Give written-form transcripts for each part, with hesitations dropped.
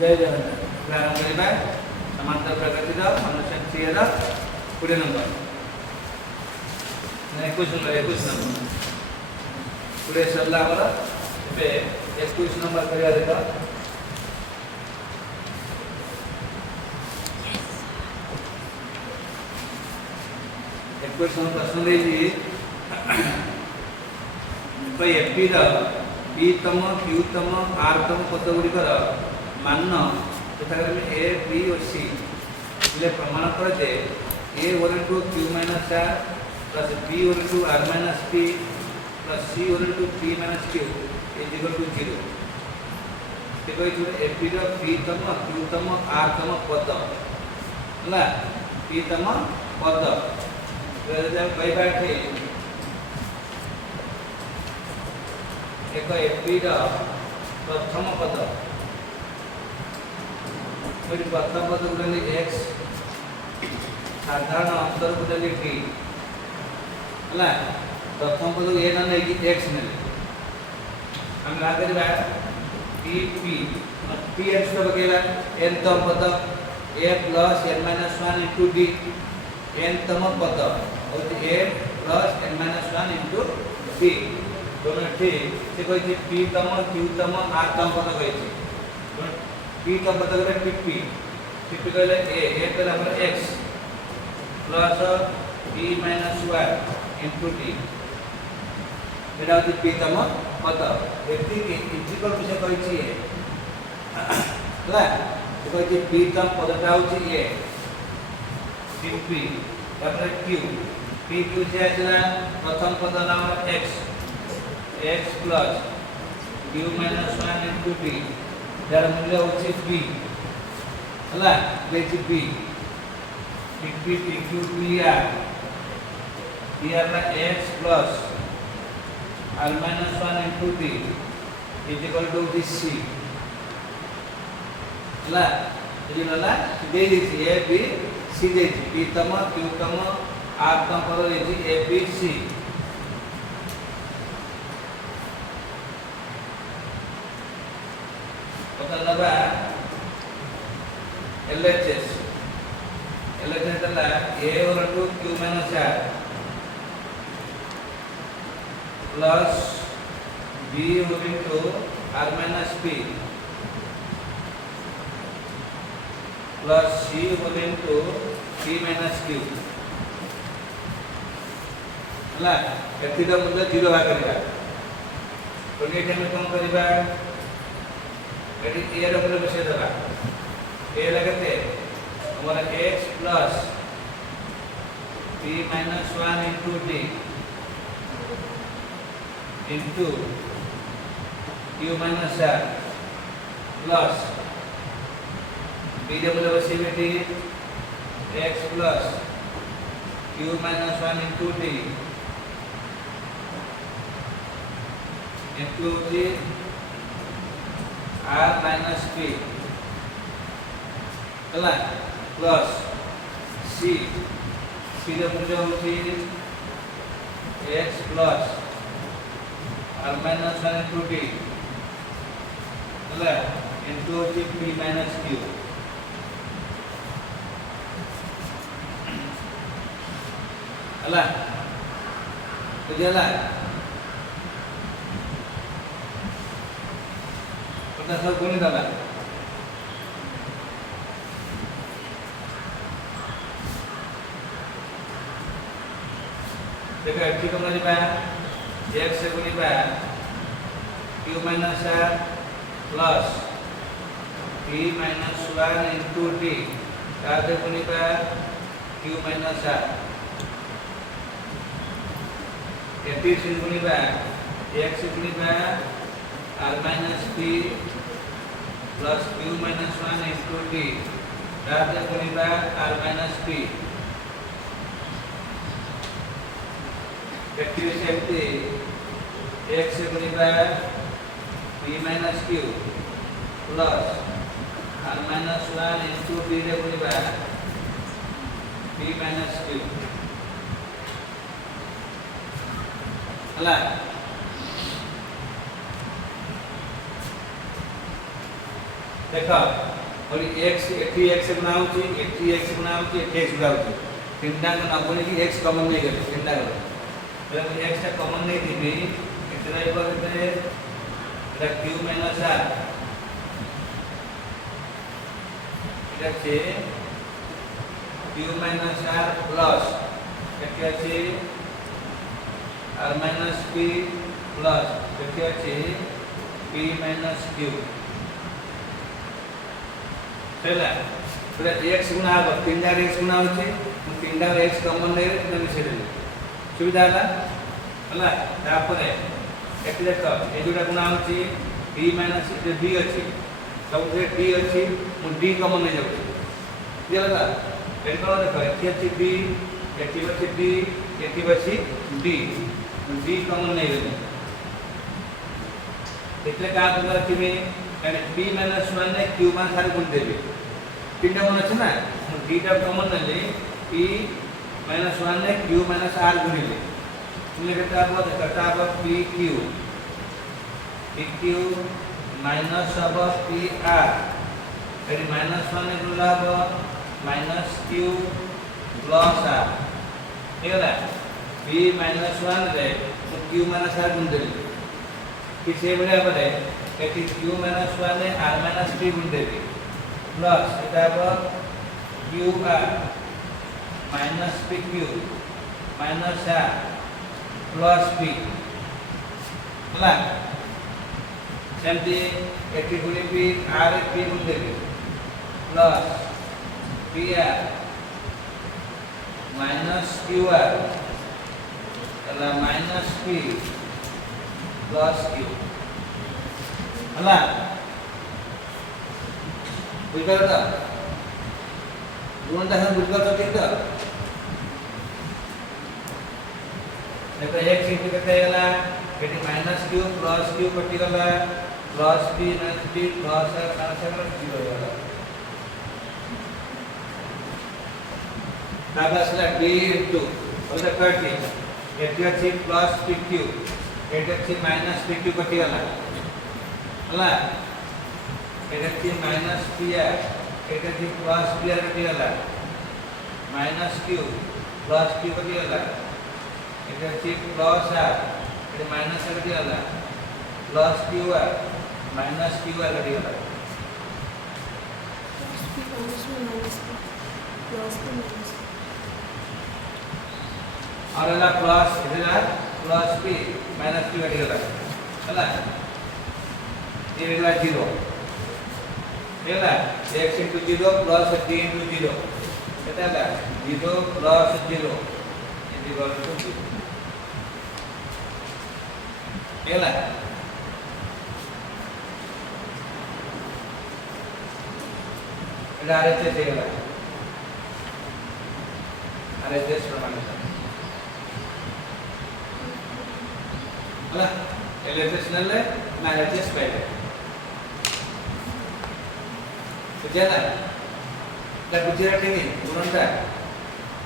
जय जगन्नाथ प्रारंभ करवा समांतर प्रगतिर अनुच्छेद 3 20 नंबर 21 नंबर पूरे सरला आमर ए 21 नंबर करिया देख 21 प्रश्न देजी एपी पीतम क्यूतम आरतम पद गुड़िकर मान यथाक्रमे ए बी और सी प्रमाण कर दे A over into Q minus R plus B over into R minus P plus C over into P minus Q is equal to 0 देखो एपी पीतम क्यूतम आरतम पद है पीतम पद कहते एक एपी प्रथम पद प्रथम पद को एक्स साधारण अंतर को टी है प्रथम पद को ए ना नहीं एक्स ने हम क्या करवा टी पी पी एक्स तो बगेला एन तम पद A plus N minus 1 into D N तम पद और A plus N minus 1 into D दोनों ठीक से कही पी तम क्यू तम आर तम पद कही पी तम पद कहले टीपी टीपी कहले ए कहले हमर x plus D minus 1 into D एटा होती पी तम पद एति इक्वल विषय कही छी हला तो कही पी तम पदटा होची ए टीपी तापर क्यू पी क्यू से आछला प्रथम पद नाम x x plus q minus 1 into d jar मूल्य होची b हला लेची b p q r दिया ना x plus r minus 1 into d is equal to c हला ये हला दे दी a b c they the p तम q तम r तम पर दे दी a b c लबा LHS LHS तला A over to Q minus R plus B over to R minus P plus C over to P minus Q हला एथिदा मूल्य 0 बा करिया तो नेट में कौन करिबा एडी ए रो पर विषय दबा ए लगते हमारा x plus p minus 1 into d into q minus r plus b जब बसे बेटी x plus q minus 1 into d into d r minus p कला प्लस c c रे मूल्य होची x plus r minus 1 into d कला into होची p minus q कला बुझला सब कोनी दबा देखो एठी कम लिबा x से गुणिबा q minus r plus p minus 1 into d का से गुणिबा q माइनस r एठी से गुणिबा x से गुणिबा r minus p plus q minus 1 into d दाते गुणिबा r minus p active safety x से गुणिबा p minus q plus r minus 1 into d रे गुणिबा p minus q हला देखो और x एठी x गुणा होची एठी x गुणा होची एठी x गुणा होची तीनटा को ना बोले कि x कॉमन नहीं करे तीनटा को तो x टा कॉमन नहीं दिबी इतना एक बार इतने এটা q माइनस r এটা আছে q माइनस r प्लस এটি আছে r माइनस p प्लस এটি আছে p माइनस q चला पूरा x गुणा हो तीन जार x गुणा होचे तीन जार x कॉमन ले रे मिसे दे सुविधा हला तापरे एटी देखो ए दुटा गुणा होची b माइनस जे d अछि सब जे d अछि मु d कॉमन ले जाउ ये लगा एटी को देखो एटी अछि b एटी अछि d एटी अछि d d कॉमन नहीं ले એટલે का होगा कि में यानी p माइनस 1 ने q मान सारे गुण देबे तीनटा गुण আছে না d টা कॉमन ले p माइनस 1 ने q माइनस r गुणिले तुमने कहता है pq pq माइनस अब pr यानी माइनस 1 ने गुणा अब माइनस q प्लस r ठीक है p माइनस 1 रे तो q माइनस r गुण देबे किसे बड़े बड़े एटी q माइनस 1 ने r माइनस p गुण देबे प्लस এটা अब qr minus pq minus r plus p हला सेमती एटी गुणी p r p गुण देबे प्लस pr माइनस qr हला माइनस p प्लस q हला बुझा था गुणटा हम बुझा तो ठीक था देखो x इनटू केते गला eighty minus q plus q कटि गला plus p minus p plus r minus 0 गला ताबसला d इनटू और द कटि एटी अछि प्लस pq एटी अछि माइनस pq कटि गला हला एटी अछि माइनस pr एटी अछि प्लस pr कटि गला माइनस q प्लस q कटि गला এটা হচ্ছে প্লাস আর এটা মাইনাস আর কি হলো plus Q R minus Q R কি হলো আর হলো প্লাস এটা plus P minus Q R কি হলো হলো ये वाला 0 ये वाला x * 0 प्लस d * 0 এটা হলো 0 प्लस 0 इक्वल टू 0 केला এটা আরএচএস এলা আরএচএস প্রমাণিত হলা এলএচএস নলে না আরএচএস পাইবে বুঝালা এটা বুঝিরা ঠিক গুণটা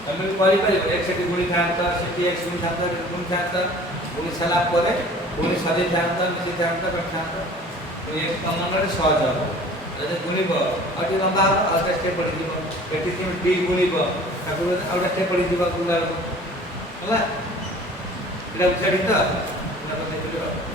তুমি করি পারিবে x এটি গুণি থাকতা সেটি x গুণি থাকতা গুণি থাকতা গুণি সালা পরে गुणी सादे जानता मिसी जानता बैठाता तो एक कमांडर सहज हो जदे गुणिब अति लंबा अल्टा स्टेप पड़ी जीव एटी टीम डी गुणिब ताको अल्टा स्टेप पड़ी जीव गुणा होला एटा उछाडी त ना पते